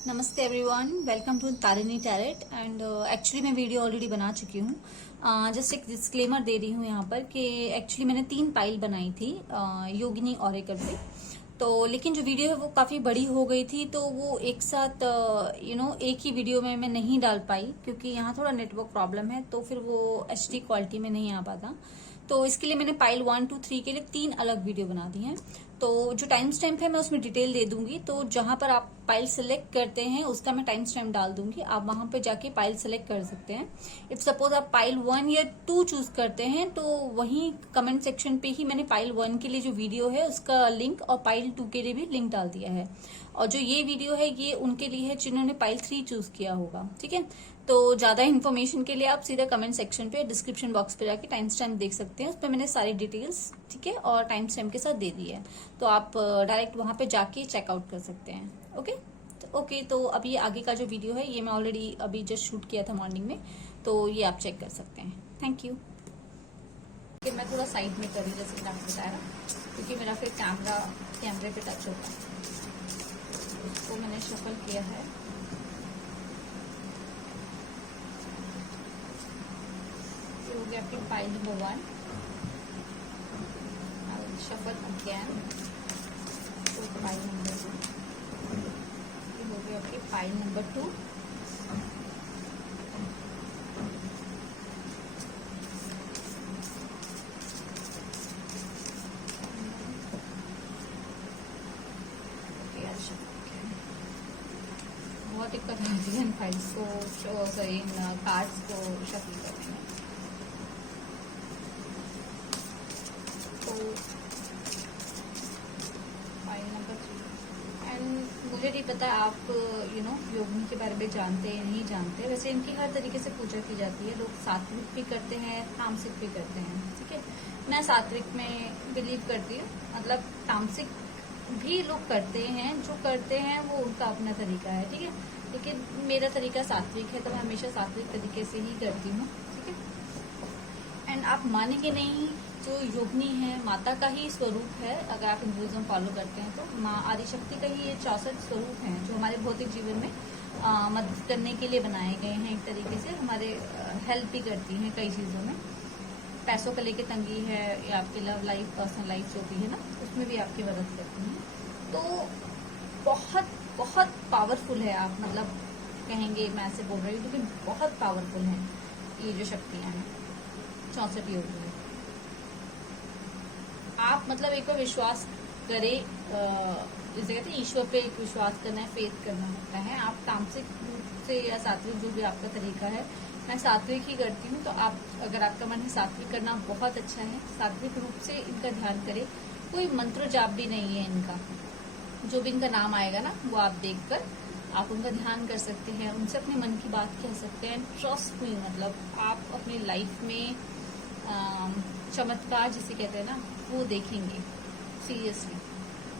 नमस्ते everyone, welcome to Tarini tarot. And actually मैं video already बना चुकी हूँ। जस्ट एक डिस्क्लेमर दे रही हूँ यहाँ पर कि एक्चुअली मैंने 3 पाइल बनाई थी योगिनी ओरेकल पे। तो लेकिन जो वीडियो है वो काफी बड़ी हो गई थी, तो वो एक साथ एक ही वीडियो में मैं नहीं डाल पाई क्योंकि यहाँ थोड़ा नेटवर्क प्रॉब्लम है, तो फिर वो HD क्वालिटी में नहीं आ पाता। तो इसके लिए मैंने पाइल 1, 2, 3 के लिए 3 अलग वीडियो बना दी हैं। तो जो टाइम स्टैम्प है मैं उसमें डिटेल दे दूंगी, तो जहां पर आप पाइल सेलेक्ट करते हैं उसका मैं टाइम स्टैम्प डाल दूंगी, आप वहां पे जाके पाइल सेलेक्ट कर सकते हैं। इफ सपोज आप पाइल 1 या 2 चूज करते हैं तो वहीं कमेंट सेक्शन पे ही मैंने पाइल 1 के लिए जो वीडियो है उसका लिंक और पाइल 2 के लिए भी लिंक डाल दिया है। और जो ये वीडियो है ये उनके लिए है जिन्होंने पाइल 3 चूज किया होगा, ठीक है। तो ज्यादा इन्फॉर्मेशन के लिए आप सीधा कमेंट सेक्शन पे डिस्क्रिप्शन बॉक्स पे जाके टाइम स्टैम्प देख सकते हैं, उस पर मैंने सारी डिटेल्स, ठीक है, और टाइम स्टैम्प के साथ दे दी है। तो आप डायरेक्ट वहां पे जाके चेकआउट कर सकते हैं। ओके, तो अभी आगे का जो वीडियो है ये मैं ऑलरेडी अभी जस्ट शूट किया था मॉर्निंग में, तो ये आप चेक कर सकते हैं। Thank you. मैं थोड़ा साइड में करी जैसे मैंने आपको बताया ना, क्योंकि मेरा फिर कैमरे पे टच होता है। उसको मैंने शफल किया है। ये हो गया आपकी फाइल नंबर 1। शफल अगेन तो फाइल नंबर 2। ये हो गया आपकी फाइल नंबर 2। बहुत दिक्कत आती है इन फाइल्स को, सॉरी इन कार्ड्स को शफल करने में। तो फाइल नंबर 3। एंड मुझे नहीं पता आप योगिनी के बारे में जानते हैं नहीं जानते। वैसे इनकी हर तरीके से पूजा की जाती है। लोग सात्विक भी करते हैं, तामसिक भी करते हैं, ठीक है। मैं सात्विक में बिलीव करती हूँ, मतलब तामसिक भी लोग करते हैं, जो करते हैं वो उनका अपना तरीका है, ठीक है। लेकिन मेरा तरीका सात्विक है, तो मैं हमेशा सात्विक तरीके से ही करती हूँ, ठीक है। एंड आप मानेंगे नहीं, जो योगिनी है माता का ही स्वरूप है। अगर आप हिंदुइज्म फॉलो करते हैं तो माँ आदिशक्ति का ही ये 64 स्वरूप हैं जो हमारे भौतिक जीवन में मदद करने के लिए बनाए गए हैं। एक तरीके से हमारे हेल्प भी करती हैं कई चीज़ों में। पैसों को लेके तंगी है या आपकी लव लाइफ, पर्सनल लाइफ जो भी है ना, उसमें भी आपकी मदद करती हैं। तो बहुत बहुत पावरफुल है। आप मतलब कहेंगे मैं ऐसे बोल रही हूँ, लेकिन बहुत पावरफुल है ये जो शक्तियां हैं 64 योग में। आप मतलब एक बार विश्वास करें, जैसे कहते हैं ईश्वर पे एक विश्वास करना है, फेथ करना होता है। आप तामसिक रूप से या सात्विक जो भी आपका तरीका है, मैं सात्विक ही करती हूँ। तो आप अगर आपका मन है सात्विक करना, बहुत अच्छा है। सात्विक रूप से इनका ध्यान करें। कोई मंत्र जाप भी नहीं है इनका, जो भी इनका नाम आएगा ना वो आप देखकर आप उनका ध्यान कर सकते हैं, उनसे अपने मन की बात कह सकते हैं। ट्रस्ट मी, मतलब आप अपनी लाइफ में चमत्कार जिसे कहते हैं ना वो देखेंगे सीरियसली।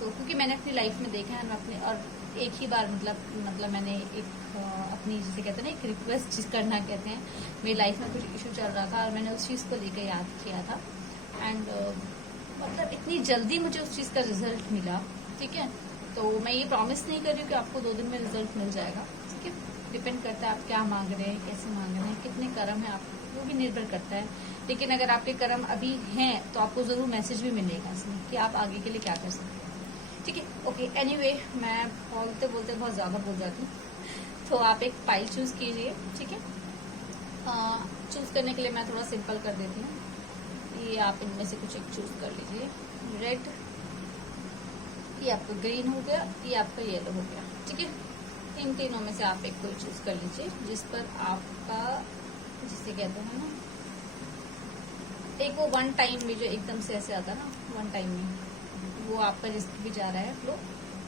तो क्योंकि मैंने अपनी लाइफ में देखा है, मैं अपने और एक ही बार मतलब मैंने एक अपनी जिसे कहते हैं ना एक रिक्वेस्ट करना कहते हैं, मेरी लाइफ में कुछ इशू चल रहा था और मैंने उस चीज़ को लेकर याद किया था। एंड मतलब इतनी जल्दी मुझे उस चीज़ का रिजल्ट मिला, ठीक है। तो मैं ये प्रॉमिस नहीं कर रही हूँ कि आपको 2 दिन में रिजल्ट मिल जाएगा, ठीक है। डिपेंड करता है आप क्या मांग रहे हैं, कैसे मांग रहे हैं, कितने कर्म है आप, वो भी निर्भर करता है। लेकिन अगर आपके कर्म अभी हैं तो आपको जरूर मैसेज भी मिलेगा इसमें कि आप आगे के लिए क्या कर सकते हैं, ठीक है। ओके, एनीवे मैं बोलते बोलते बहुत ज़्यादा बोल जाती हूँ। तो आप एक फाइल चूज कीजिए, ठीक है। चूज करने के लिए मैं थोड़ा सिंपल कर देती हूँ। ये आप इनमें से कुछ एक चूज कर लीजिए। रेड, ये आपका ग्रीन हो गया, ये आपका येलो हो गया, ठीक है। इन तीनों में से आप एक कोई चूज कर लीजिए जिस पर आपका, जिसे कहते हैं ना एक वो 1 टाइम में जो एकदम से ऐसे आता है ना 1 टाइम में, वो आपका रिस्क भी जा रहा है, फ्लो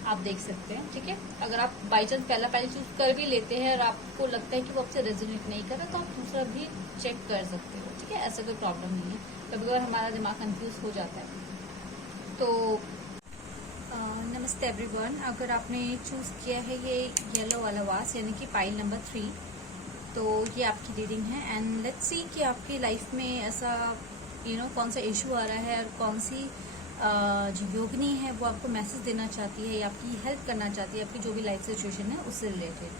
आप देख सकते हैं, ठीक है। अगर आप बाई चांस पहला चूज कर भी लेते हैं और आपको लगता है कि वो आपसे रेजोनेट नहीं कर रहा, तो आप दूसरा भी चेक कर सकते हो, ठीक है। ऐसा कोई प्रॉब्लम नहीं है। कभी कभी हमारा दिमाग कंफ्यूज हो जाता है। तो नमस्ते एवरीवन, अगर आपने चूज किया है ये येलो वाला वास यानी कि पाइल नंबर 3, तो ये आपकी रीडिंग है। एंड लेट्स सी कि आपकी लाइफ में ऐसा कौन सा इशू आ रहा है और कौन सी जो योगिनी है वो आपको मैसेज देना चाहती है या आपकी हेल्प करना चाहती है, आपकी जो भी लाइफ सिचुएशन है उससे रिलेटेड।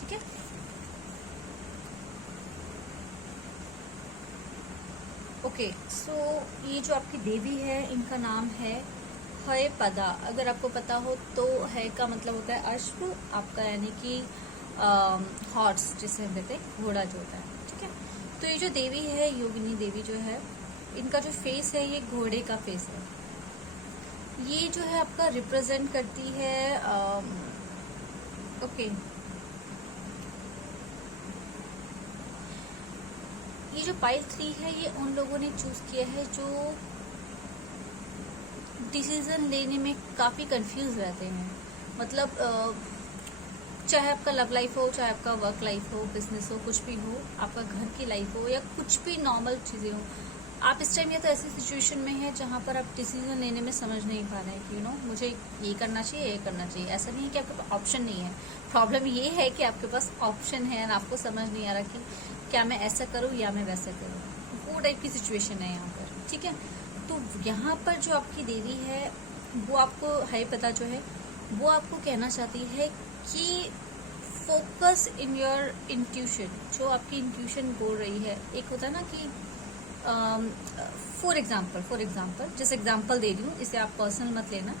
ठीक है, ओके। सो ये जो आपकी देवी है इनका नाम है हय पदा। अगर आपको पता हो तो है का मतलब होता है अश्व, आपका यानी कि हॉर्स जिसे हम कहते हैं, घोड़ा जो होता है। ठीक है, तो ये जो देवी है योगिनी देवी जो है, इनका जो फेस है ये घोड़े का फेस है। ये जो है आपका रिप्रेजेंट करती है ओके, ये जो पाइल 3 है ये उन लोगों ने चूज किया है जो डिसीजन लेने में काफी कंफ्यूज रहते हैं। मतलब चाहे आपका लव लाइफ हो, चाहे आपका वर्क लाइफ हो, बिजनेस हो, कुछ भी हो, आपका घर की लाइफ हो या कुछ भी नॉर्मल चीजें हो, आप इस टाइम या तो ऐसी सिचुएशन में है जहां पर आप डिसीजन लेने में समझ नहीं पा रहे हैं कि मुझे ये करना चाहिए, ये करना चाहिए। ऐसा नहीं है कि आपके पास ऑप्शन नहीं है, प्रॉब्लम ये है कि आपके पास ऑप्शन है और आपको समझ नहीं आ रहा कि क्या मैं ऐसा करूं या मैं वैसा करूं। वो टाइप की सिचुएशन है यहाँ पर। ठीक है, तो यहाँ पर जो आपकी देवी है वो आपको है पता जो है वो आपको कहना चाहती है कि फोकस इन योर इंट्यूशन। जो आपकी इंट्यूशन बोल रही है, एक होता है ना कि फॉर एग्जाम्पल जैसे एग्जाम्पल दे रही हूँ, इसे आप पर्सनल मत लेना।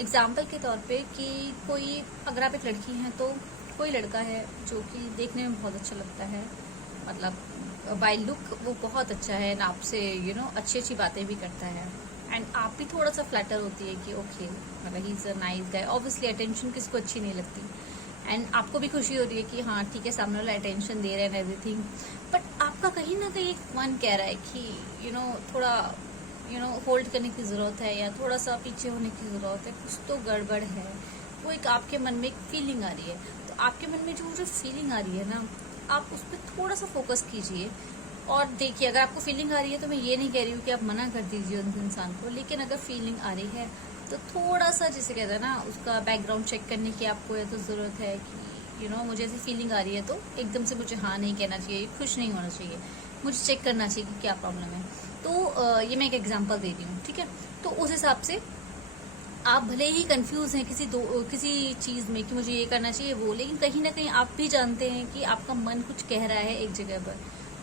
एग्जाम्पल के तौर पे कि कोई, अगर आप एक लड़की हैं तो कोई लड़का है जो कि देखने में बहुत अच्छा लगता है, मतलब बाय लुक वो बहुत अच्छा है, ना आपसे अच्छी अच्छी बातें भी करता है, एंड आप भी थोड़ा सा फ्लैटर होती है कि ओके मतलब he is a nice guy. Obviously attention किसको अच्छी नहीं लगती, एंड आपको भी खुशी हो रही है कि हाँ ठीक है सामने वाला अटेंशन दे रहे हैं एवरीथिंग, बट आपका कहीं ना कहीं एक मन कह रहा है कि थोड़ा होल्ड करने की जरूरत है या थोड़ा सा पीछे होने की जरूरत है, कुछ तो गड़बड़ है। वो एक आपके मन में एक फीलिंग आ रही है, तो आपके मन में जो फीलिंग आ रही है ना, आप उस पर थोड़ा सा फोकस कीजिए और देखिए। अगर आपको फीलिंग आ रही है तो मैं ये नहीं कह रही हूँ कि आप मना कर दीजिए उस इंसान को, लेकिन अगर फीलिंग आ रही है तो थोड़ा सा, जिसे कहते हैं ना, उसका बैकग्राउंड चेक करने की आपको या तो ज़रूरत है कि मुझे ऐसी फीलिंग आ रही है तो एकदम से मुझे हाँ नहीं कहना चाहिए, खुश नहीं होना चाहिए, मुझे चेक करना चाहिए कि क्या प्रॉब्लम है। तो ये मैं एक एग्जांपल दे रही हूँ। ठीक है, तो उस हिसाब से आप भले ही कंफ्यूज हैं किसी चीज़ में कि मुझे ये करना चाहिए वो, लेकिन कहीं ना कहीं आप भी जानते हैं कि आपका मन कुछ कह रहा है एक जगह पर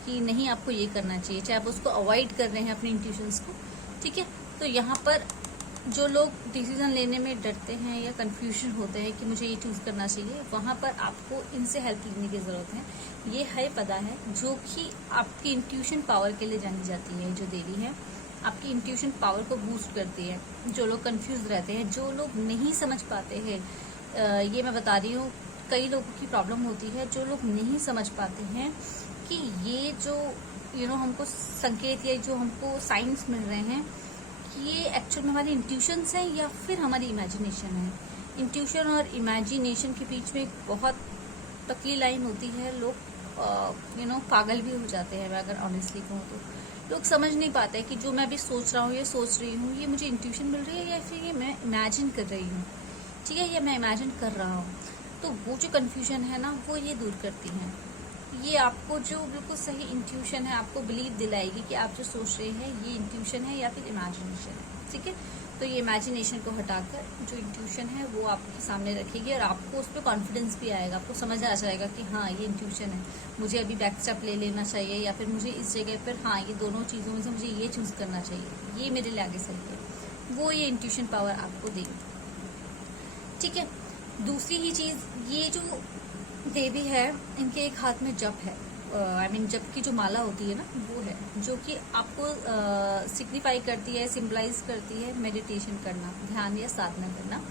कि नहीं आपको ये करना चाहिए, चाहे आप उसको अवॉइड कर रहे हैं अपने इंट्यूशंस को। ठीक है, तो यहाँ पर जो लोग डिसीजन लेने में डरते हैं या कंफ्यूजन होते हैं कि मुझे ये चूज करना चाहिए, वहां पर आपको इनसे हेल्प लेने की जरूरत है। ये है पता है जो कि आपकी इंट्यूशन पावर के लिए जानी जाती है। जो देवी है आपकी इंट्यूशन पावर को बूस्ट करती है। जो लोग कंफ्यूज रहते हैं, जो लोग नहीं समझ पाते हैं, ये मैं बता रही हूँ, कई लोगों की प्रॉब्लम होती है, जो लोग नहीं समझ पाते हैं कि ये जो हमको संकेत या जो हमको साइंस मिल रहे हैं कि ये एक्चुअल में हमारी इंट्यूशंस हैं या फिर हमारी इमेजिनेशन है। इंट्यूशन और इमेजिनेशन के बीच में एक बहुत पतली लाइन होती है। लोग पागल भी हो जाते हैं। मैं अगर ऑनेस्टली कहूँ तो लोग समझ नहीं पाते कि जो मैं अभी सोच रहा हूँ, ये सोच रही हूँ, ये मुझे इंट्यूशन मिल रही है या फिर ये मैं इमेजिन कर रही हूँ। ठीक है, या मैं इमेजिन कर रहा हूँ। तो वो जो कन्फ्यूजन है ना, वो ये दूर करती हैं। ये आपको जो बिल्कुल सही इंट्यूशन है, आपको बिलीव दिलाएगी कि आप जो सोच रहे हैं ये इंट्यूशन है या फिर इमेजिनेशन है। ठीक है, तो ये इमेजिनेशन को हटाकर जो इंट्यूशन है वो आपके सामने रखेगी और आपको उस पर कॉन्फिडेंस भी आएगा। आपको समझ आ जाएगा कि हाँ ये इंट्यूशन है, मुझे अभी बैक स्टेप ले लेना चाहिए या फिर मुझे इस जगह पर हाँ ये दोनों चीज़ों में से मुझे ये चूज करना चाहिए, ये मेरे लिए आगे सही है। वो ये इंट्यूशन पावर आपको देगी। ठीक है, दूसरी ही चीज़, ये जो देवी है इनके एक हाथ में जप है, जप की जो माला होती है ना वो है, जो कि आपको सिग्निफाई करती है, सिंबलाइज करती है मेडिटेशन करना, ध्यान या साधना करना।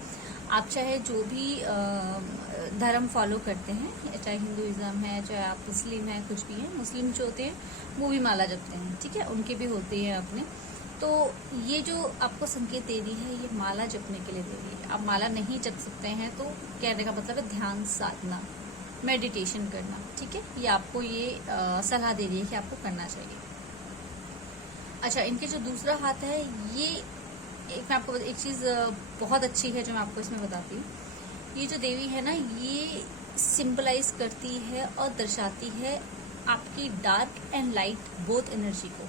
आप चाहे जो भी धर्म फॉलो करते हैं, चाहे हिंदुइज्म है, चाहे आप मुस्लिम है, कुछ भी है, मुस्लिम जो होते हैं वो भी माला जपते हैं। ठीक है, उनके भी होते हैं अपने। तो ये जो आपको संकेत दे रही है, ये माला जपने के लिए दे रही है। आप माला नहीं जप सकते हैं तो कहने का मतलब है ध्यान साधना, मेडिटेशन करना। ठीक है, ये आपको ये सलाह दे रही है कि आपको करना चाहिए। अच्छा, इनके जो दूसरा हाथ है, ये मैं आपको एक चीज़ बहुत अच्छी है जो मैं आपको इसमें बताती हूँ। ये जो देवी है ना, ये सिंबलाइज करती है और दर्शाती है आपकी dark and light both energy को।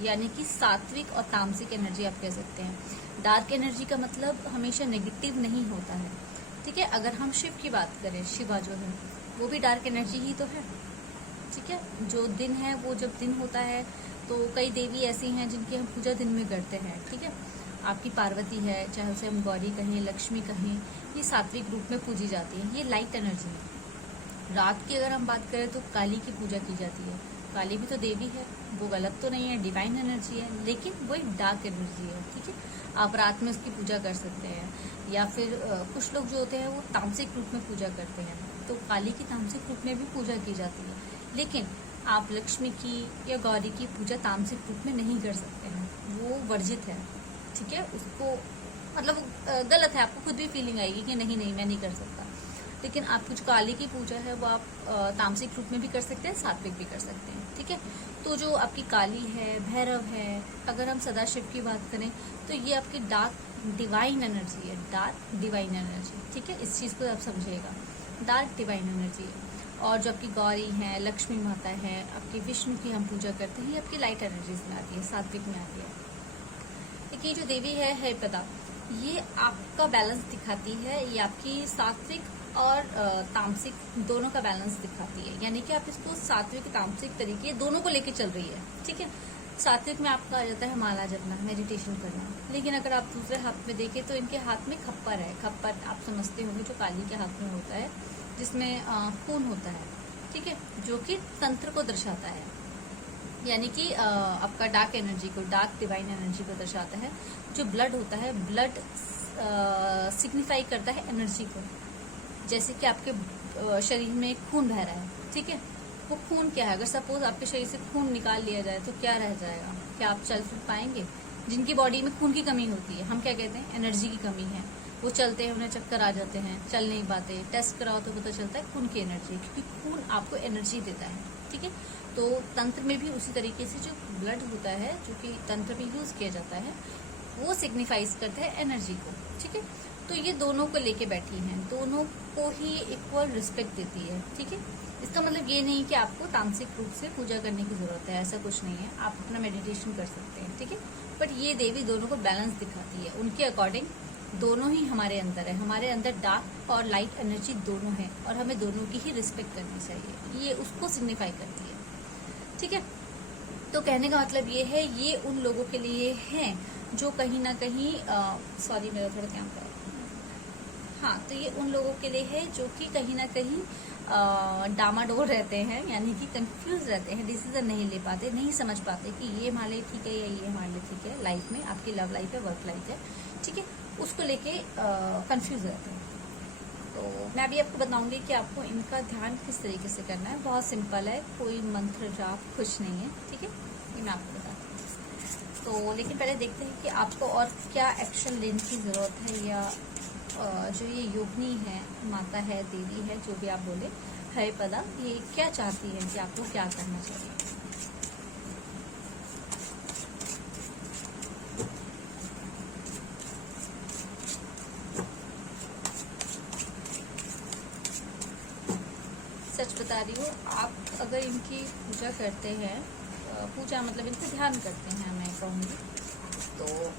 यानी कि सात्विक और तामसिक एनर्जी आप कह सकते हैं। डार्क एनर्जी का मतलब हमेशा नेगेटिव नहीं होता है, ठीक है। अगर हम शिव की बात करें, शिवा जो है वो भी डार्क एनर्जी ही तो है, ठीक है। जो दिन है वो जब दिन होता है तो कई देवी ऐसी हैं जिनकी हम पूजा दिन में करते हैं, ठीक है। आपकी पार्वती है, चाहे उसे हम गौरी कहें, लक्ष्मी कहें, ये सात्विक रूप में पूजी जाती है, ये लाइट एनर्जी है। रात की अगर हम बात करें तो काली की पूजा की जाती है। काली भी तो देवी है, वो गलत तो नहीं है, डिवाइन एनर्जी है, लेकिन वो एक डार्क एनर्जी है, ठीक है। आप रात में उसकी पूजा कर सकते हैं। या फिर कुछ लोग जो होते हैं वो तामसिक रूप में पूजा करते हैं, तो काली की तामसिक रूप में भी पूजा की जाती है। लेकिन आप लक्ष्मी की या गौरी की पूजा तामसिक रूप में नहीं कर सकते हैं, वो वर्जित है, ठीक है। उसको मतलब गलत है, आपको खुद भी फीलिंग आएगी कि नहीं नहीं मैं नहीं कर सकता। लेकिन आप कुछ काली की पूजा है वो आप तामसिक रूप में भी कर सकते हैं, सात्विक भी कर सकते हैं, ठीक है। तो जो आपकी काली है, भैरव है, अगर हम सदाशिव की बात करें तो ये आपकी डार्क डिवाइन एनर्जी है, डार्क डिवाइन एनर्जी, ठीक है। इस चीज़ को आप समझिएगा, डार्क डिवाइन एनर्जी है। और जो आपकी गौरी है, लक्ष्मी माता है, आपकी विष्णु की हम पूजा करते हैं, ये आपकी लाइट एनर्जीज में आती है, सात्विक में आती है। देखिए जो देवी है पदा, ये आपका बैलेंस दिखाती है, ये आपकी सात्विक और तामसिक दोनों का बैलेंस दिखाती है। यानी कि आप इसको सात्विक तामसिक तरीके दोनों को लेके चल रही है, ठीक है। सात्विक में आपका आ जाता है माला जपना, मेडिटेशन करना। लेकिन अगर आप दूसरे हाथ में देखें तो इनके हाथ में खप्पर है। खप्पर आप समझते होंगे जो काली के हाथ में होता है, जिसमें खून होता है, ठीक है, जो कि तंत्र को दर्शाता है। यानी कि आपका डार्क एनर्जी को, डार्क डिवाइन एनर्जी को दर्शाता है। जो ब्लड होता है, ब्लड सिग्निफाई करता है एनर्जी को। जैसे कि आपके शरीर में खून बह रहा है, ठीक है, वो खून क्या है? अगर सपोज आपके शरीर से खून निकाल लिया जाए तो क्या रह जाएगा? क्या आप चल फिर पाएंगे? जिनकी बॉडी में खून की कमी होती है, हम क्या कहते हैं? एनर्जी की कमी है। वो चलते हैं, उन्हें चक्कर आ जाते हैं, चल नहीं पाते। टेस्ट कराओ तो पता चलता है खून की एनर्जी, क्योंकि खून आपको एनर्जी देता है, ठीक है। तो तंत्र में भी उसी तरीके से जो ब्लड होता है, जो कि तंत्र में यूज किया जाता है, वो सिग्निफाइज करता है एनर्जी को, ठीक है। तो ये दोनों को लेके बैठी हैं, दोनों को ही इक्वल रिस्पेक्ट देती है, ठीक है। इसका मतलब ये नहीं कि आपको तामसिक रूप से पूजा करने की जरूरत है, ऐसा कुछ नहीं है। आप अपना मेडिटेशन कर सकते हैं, ठीक है। बट ये देवी दोनों को बैलेंस दिखाती है, उनके अकॉर्डिंग दोनों ही हमारे अंदर है। हमारे अंदर डार्क और लाइट एनर्जी दोनों है, और हमें दोनों की ही रिस्पेक्ट करनी चाहिए। ये उसको सिग्निफाई करती है, ठीक है। तो कहने का मतलब ये है, ये उन लोगों के लिए है जो कहीं ना कहीं सॉरी मेरा थोड़ा क्या है, हाँ, तो ये उन लोगों के लिए है जो कि कहीं ना कहीं डामाडोल रहते हैं, यानी कि कंफ्यूज रहते हैं, डिसीजन नहीं ले पाते, नहीं समझ पाते कि ये हमारे लिए ठीक है या ये हमारे लिए ठीक है। लाइफ में आपकी लव लाइफ है, वर्क लाइफ है, ठीक है, उसको लेके कंफ्यूज रहते हैं। तो मैं अभी आपको बताऊंगी कि आपको इनका ध्यान किस तरीके से करना है। बहुत सिंपल है, कोई मंत्र जाप कुछ नहीं है, ठीक है, ये मैं आपको बताती हूँ। तो लेकिन पहले देखते हैं कि आपको और क्या एक्शन लेने की ज़रूरत है, या जो ये योगिनी है, माता है, देवी है, जो भी आप बोले, है पदा, ये क्या चाहती है कि आपको क्या करना चाहिए। सच बता रही हूँ, आप अगर इनकी पूजा करते हैं, पूजा मतलब इनका ध्यान करते हैं मैं कहूँगी, तो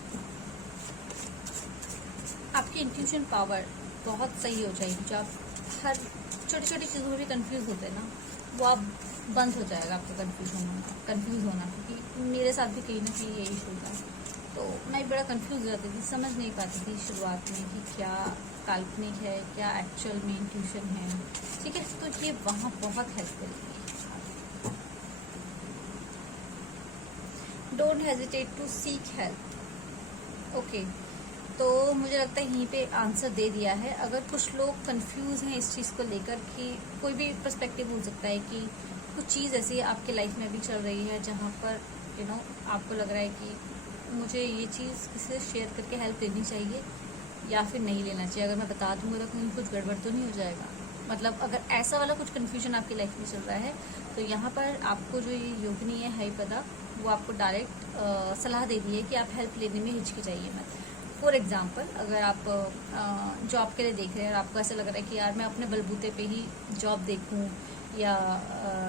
आपकी इंट्यूशन पावर बहुत सही हो जाएगी। जो आप हर छोटी छोटी चीज़ों में भी कंफ्यूज होते हैं ना, वो आप बंद हो जाएगा आपका कंफ्यूज होना, क्योंकि मेरे साथ भी कहीं ना कहीं यही इशू था। तो मैं बड़ा कंफ्यूज रहती थी, समझ नहीं पाती थी शुरुआत में कि क्या काल्पनिक है, क्या एक्चुअल में इंट्यूशन है, ठीक है। तो ये वहाँ बहुत हेल्प करेगी। Don't hesitate to seek help, okay. तो मुझे लगता है यहीं पे आंसर दे दिया है। अगर कुछ लोग कंफ्यूज हैं इस चीज़ को लेकर, कि कोई भी पर्सपेक्टिव हो सकता है कि कुछ चीज़ ऐसी आपकी लाइफ में भी चल रही है जहाँ पर आपको लग रहा है कि मुझे ये चीज़ किसी से शेयर करके हेल्प लेनी चाहिए या फिर नहीं लेना चाहिए। अगर मैं बता दूंगा तो कहीं कुछ गड़बड़ तो नहीं हो जाएगा। मतलब अगर ऐसा वाला कुछ कन्फ्यूजन आपकी लाइफ में चल रहा है, तो यहाँ पर आपको जो ये योगिनी है पदा, वो आपको डायरेक्ट सलाह दे दी है कि आप हेल्प लेने में हिचकिचाइए मत। फॉर एग्जाम्पल अगर आप जॉब के लिए देख रहे हैं और आपको ऐसा लग रहा है कि यार मैं अपने बलबूते पे ही जॉब देखूं या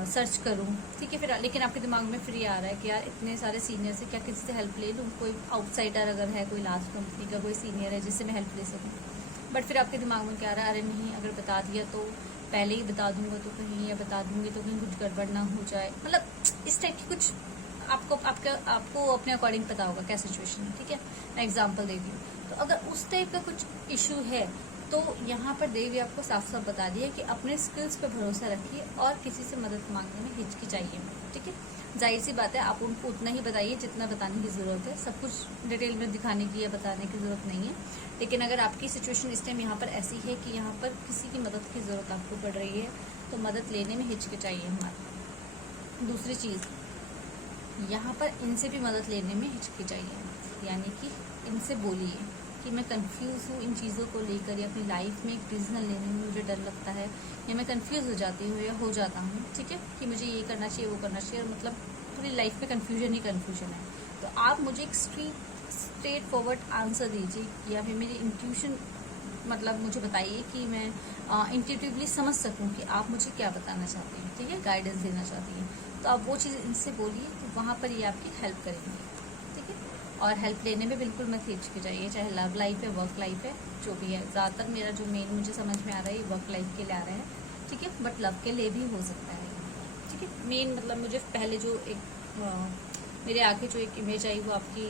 सर्च करूं, ठीक है, फिर लेकिन आपके दिमाग में फिर ये आ रहा है कि यार इतने सारे सीनियर से क्या किसी से हेल्प ले लूं, कोई आउटसाइडर अगर है, कोई लार्ज कंपनी का कोई सीनियर है जिससे मैं हेल्प ले सकूं। बट फिर आपके दिमाग में क्या आ रहा है, अरे नहीं, अगर बता दिया तो पहले ही बता दूंगा तो कहीं, या बता दूंगी तो कहीं कुछ गड़बड़ ना हो जाए, मतलब इस टाइप की कुछ आपको अपने अकॉर्डिंग पता होगा क्या सिचुएशन है, ठीक है। मैं एग्जांपल दे दी हूँ। तो अगर उस टाइप का कुछ इशू है तो यहाँ पर देवी आपको साफ साफ बता दिया कि अपने स्किल्स पे भरोसा रखिए और किसी से मदद मांगने में हिचकिचाइए, ठीक है। जाहिर सी बात है, आप उनको उतना ही बताइए जितना बताने की ज़रूरत है, सब कुछ डिटेल में दिखाने की या बताने की ज़रूरत नहीं है। लेकिन अगर आपकी सिचुएशन इस टाइम यहाँ पर ऐसी है कि यहाँ पर किसी की मदद की ज़रूरत आपको पड़ रही है तो मदद लेने में हिचकिचाइए हमारी। दूसरी चीज़, यहाँ पर इनसे भी मदद लेने में हिचकिचाइए, यानी कि इनसे बोलिए कि मैं कंफ्यूज हूँ इन चीज़ों को लेकर, या अपनी लाइफ में एक डिसीजन लेने में मुझे डर लगता है, या मैं कंफ्यूज हो जाती हूँ या हो जाता हूँ, ठीक है, कि मुझे ये करना चाहिए वो करना चाहिए, मतलब पूरी लाइफ में कन्फ्यूजन ही कन्फ्यूजन है। तो आप मुझे एक स्ट्रेट फॉरवर्ड आंसर दीजिए, या फिर मेरी इंट्यूशन मतलब मुझे बताइए कि मैं इंट्यूटिवली समझ सकूं कि आप मुझे क्या बताना चाहते हैं, ठीक है, गाइडेंस देना चाहती हैं। तो आप वो चीज़ इनसे बोलिए, तो वहाँ पर ये आपकी हेल्प करेंगे, ठीक है। और हेल्प लेने में बिल्कुल मत हिचकिचाइए, चाहे लव लाइफ है, वर्क लाइफ है, जो भी है। ज़्यादातर मेरा जो मेन मुझे समझ में आ रहा है ये वर्क लाइफ के लिए आ रहा है, ठीक है, बट लव के लिए भी हो सकता है, ठीक है। मेन मतलब मुझे पहले जो एक मेरे आगे जो एक इमेज आई वो आपकी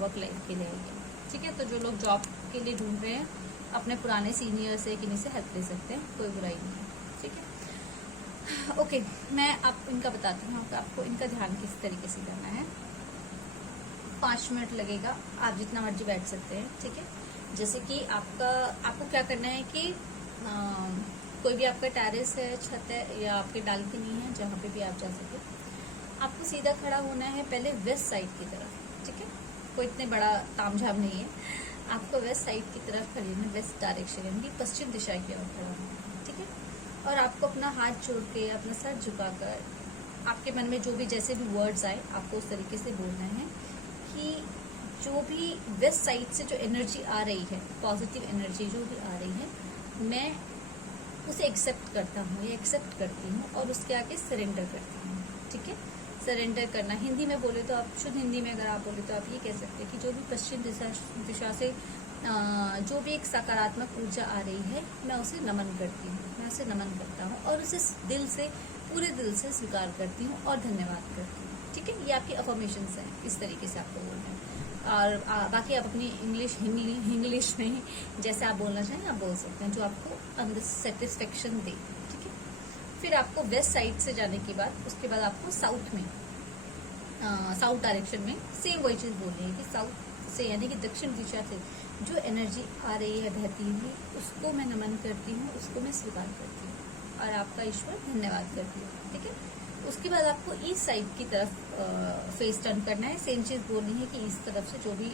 वर्क लाइफ के लिए आई है, ठीक है। तो जो लोग जॉब के लिए ढूंढ रहे हैं अपने पुराने सीनियर से किन्हीं से हेल्प ले सकते हैं, कोई बुराई नहीं है, ठीक है। ओके, मैं आप इनका बताती हूँ कि आपको इनका ध्यान किस तरीके से करना है। 5 मिनट लगेगा, आप जितना मर्जी बैठ सकते हैं, ठीक है। जैसे कि आपको क्या करना है कि कोई भी आपका टेरेस है, छत है, या आपकी बालकनी है, जहाँ पे भी आप जा सके, आपको सीधा खड़ा होना है पहले वेस्ट साइड की तरफ, ठीक है। कोई इतने बड़ा तामझाम नहीं है, आपको वेस्ट साइड की तरफ खड़ी होना, वेस्ट डायरेक्शन यानी पश्चिम दिशा की ओर खड़ा होना है, ठीक है। और आपको अपना हाथ जोड़ के अपना सर झुकाकर आपके मन में जो भी जैसे भी वर्ड्स आए आपको उस तरीके से बोलना है कि जो भी वेस्ट साइड से जो एनर्जी आ रही है, पॉजिटिव एनर्जी जो भी आ रही है, मैं उसे एक्सेप्ट करता हूँ या एक्सेप्ट करती हूँ और उसके आगे सरेंडर करती हूँ, ठीक है। सरेंडर करना हिंदी में बोले तो आप शुद्ध हिंदी में अगर आप बोले तो आप ये कह सकते हैं कि जो भी पश्चिम दिशा से जो भी एक सकारात्मक ऊर्जा आ रही है, मैं उसे नमन करती हूँ, मैं उसे नमन करता हूँ और उसे दिल से, पूरे दिल से स्वीकार करती हूँ और धन्यवाद करती हूँ, ठीक है। ये आपकी अफर्मेशंस हैं, इस तरीके से आपको बोलना है। और बाकी आप अपनी इंग्लिश में जैसे आप बोलना चाहें आप बोल सकते हैं, जो आपको अंदर सेटिस्फेक्शन दे, ठीक है। फिर आपको वेस्ट साइड से जाने के बाद उसके बाद आपको साउथ में, साउथ डायरेक्शन में सेम वही चीज़ बोलनी है कि साउथ से यानी कि दक्षिण दिशा से जो एनर्जी आ रही है बहती हुई, उसको मैं नमन करती हूँ, उसको मैं स्वीकार करती हूँ और आपका ईश्वर धन्यवाद करती हूँ, ठीक है। उसके बाद आपको ईस्ट साइड की तरफ फेस टर्न करना है, सेम चीज़ बोलनी है कि इस तरफ से जो भी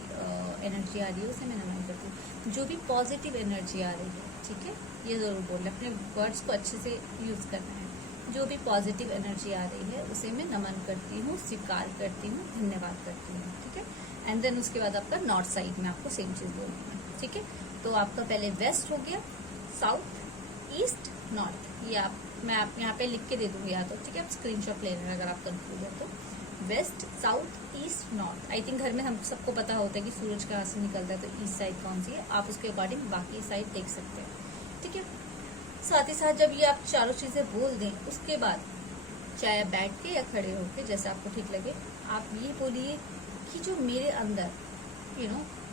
एनर्जी आ रही है उसे मैं नमन करती हूँ, जो भी पॉजिटिव एनर्जी आ रही है, ठीक है। ये ज़रूर बोलना, अपने वर्ड्स को अच्छे से यूज़ करना है। जो भी पॉजिटिव एनर्जी आ रही है उसे मैं नमन करती हूँ, स्वीकार करती हूँ, धन्यवाद करती हूँ, ठीक है। एंड देन उसके बाद आपका नॉर्थ साइड में आपको सेम चीज़ बोलनी है, ठीक है। तो आपका पहले वेस्ट हो गया, साउथ, ईस्ट, नॉर्थ। ये मैं आप यहाँ पे लिख के दे दूंगी या तो, ठीक है, आप स्क्रीनशॉट ले लेना अगर आप कंफ्यूज है तो। West, south, east, north. I think घर में हम सबको पता होता है कि सूरज कहाँ से निकलता है, तो ईस्ट साइड कौन सी है, आप उसके अकॉर्डिंग बाकी साइड देख सकते हैं, ठीक है। साथ ही साथ जब ये आप चारों चीज़ें बोल दें, उसके बाद चाहे आप बैठ के या खड़े होकर जैसे आपको ठीक लगे, आप ये बोलिए कि जो मेरे अंदर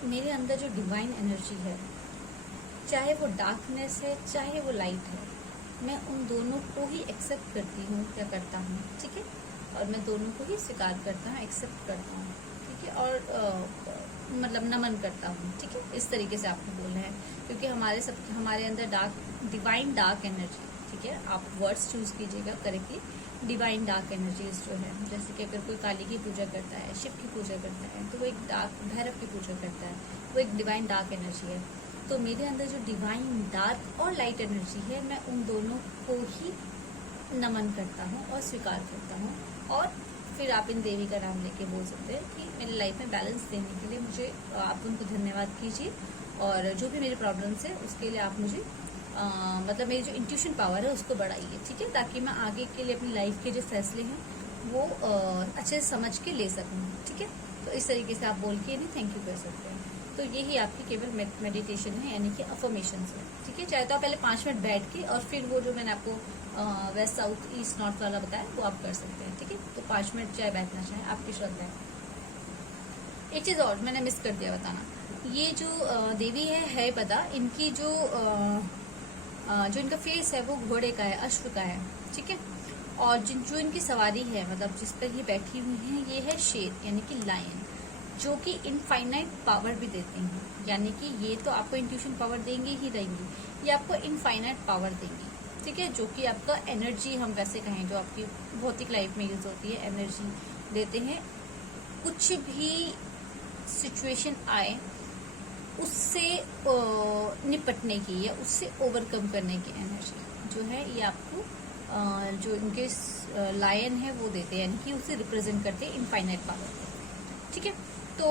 मेरे अंदर जो डिवाइन एनर्जी है, चाहे वो डार्कनेस है चाहे वो लाइट है, मैं उन दोनों को ही एक्सेप्ट करती हूँ या करता हूँ, ठीक है। और मैं दोनों को ही स्वीकार करता हूँ, एक्सेप्ट करता हूँ, ठीक है। और मतलब नमन करता हूँ, ठीक है। इस तरीके से आपको बोलना है, क्योंकि हमारे अंदर डिवाइन डार्क एनर्जी, ठीक है। आप वर्ड्स चूज कीजिएगा करेक्टली। डिवाइन डार्क एनर्जीज जो है, जैसे कि अगर कोई काली की पूजा करता है, शिव की पूजा करता है, तो वो एक डार्क, भैरव की पूजा करता है, वो एक डिवाइन डार्क एनर्जी है। तो मेरे अंदर जो डिवाइन डार्क और लाइट एनर्जी है, मैं उन दोनों को ही नमन करता हूँ और स्वीकार करता हूँ और फिर आप इन देवी का नाम लेके बोल सकते हैं कि मेरी लाइफ में बैलेंस देने के लिए मुझे आप उनको धन्यवाद कीजिए, और जो भी मेरी प्रॉब्लम्स है उसके लिए आप मुझे मतलब मेरी जो इंट्यूशन पावर है उसको बढ़ाइए, ठीक है, ताकि मैं आगे के लिए अपनी लाइफ के जो फैसले हैं वो अच्छे से समझ के ले सकूँ, ठीक है। तो इस तरीके से आप बोल के नहीं थैंक यू कर सकते हैं। तो यही आपकी केवल मेडिटेशन है, यानी कि अफर्मेशंस है, ठीक है। चाहे तो आप पहले 5 मिनट बैठ के और फिर वो जो मैंने आपको वेस्ट साउथ ईस्ट नॉर्थ वाला बताया वो आप कर सकते हैं, ठीक है। तो 5 मिनट चाहे बैठना चाहे, आपकी श्रद्धा है। एक चीज और मैंने मिस कर दिया बताना, ये जो देवी है पता, इनकी जो इनका फेस है वो घोड़े का है, अश्व का है, ठीक है। और जो इनकी सवारी है, मतलब जिस पर ये बैठी हुई है, ये है शेर यानी कि लायन, जो कि इनफाइनाइट पावर भी देते हैं। यानी कि ये तो आपको इंट्यूशन पावर देंगे ही देंगे, ये आपको इनफाइनाइट पावर देंगी, ठीक है। जो कि आपका एनर्जी, हम वैसे कहें जो आपकी भौतिक लाइफ में यूज होती है, एनर्जी देते हैं। कुछ भी सिचुएशन आए उससे निपटने की या उससे ओवरकम करने की एनर्जी जो है, ये आपको जो इनके लायन है वो देते हैं, यानी कि उसे रिप्रेजेंट करते हैं इनफाइनाइट पावर, ठीक है। तो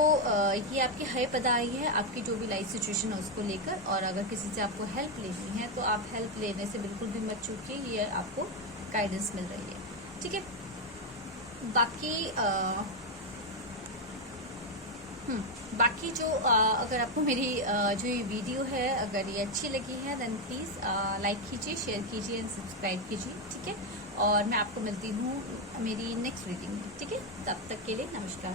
ये आपकी है पता आई है आपकी जो भी लाइफ सिचुएशन है उसको लेकर, और अगर किसी से आपको हेल्प लेनी है तो आप हेल्प लेने से बिल्कुल भी मत चूकिए, ये आपको गाइडेंस मिल रही है, ठीक है। बाकी जो अगर आपको मेरी जो ये वीडियो है अगर ये अच्छी लगी है देन प्लीज़ लाइक कीजिए, शेयर कीजिए एंड सब्सक्राइब कीजिए, ठीक है। और मैं आपको मिलती हूँ मेरी नेक्स्ट रीडिंग में, ठीक है। तब तक के लिए नमस्कार।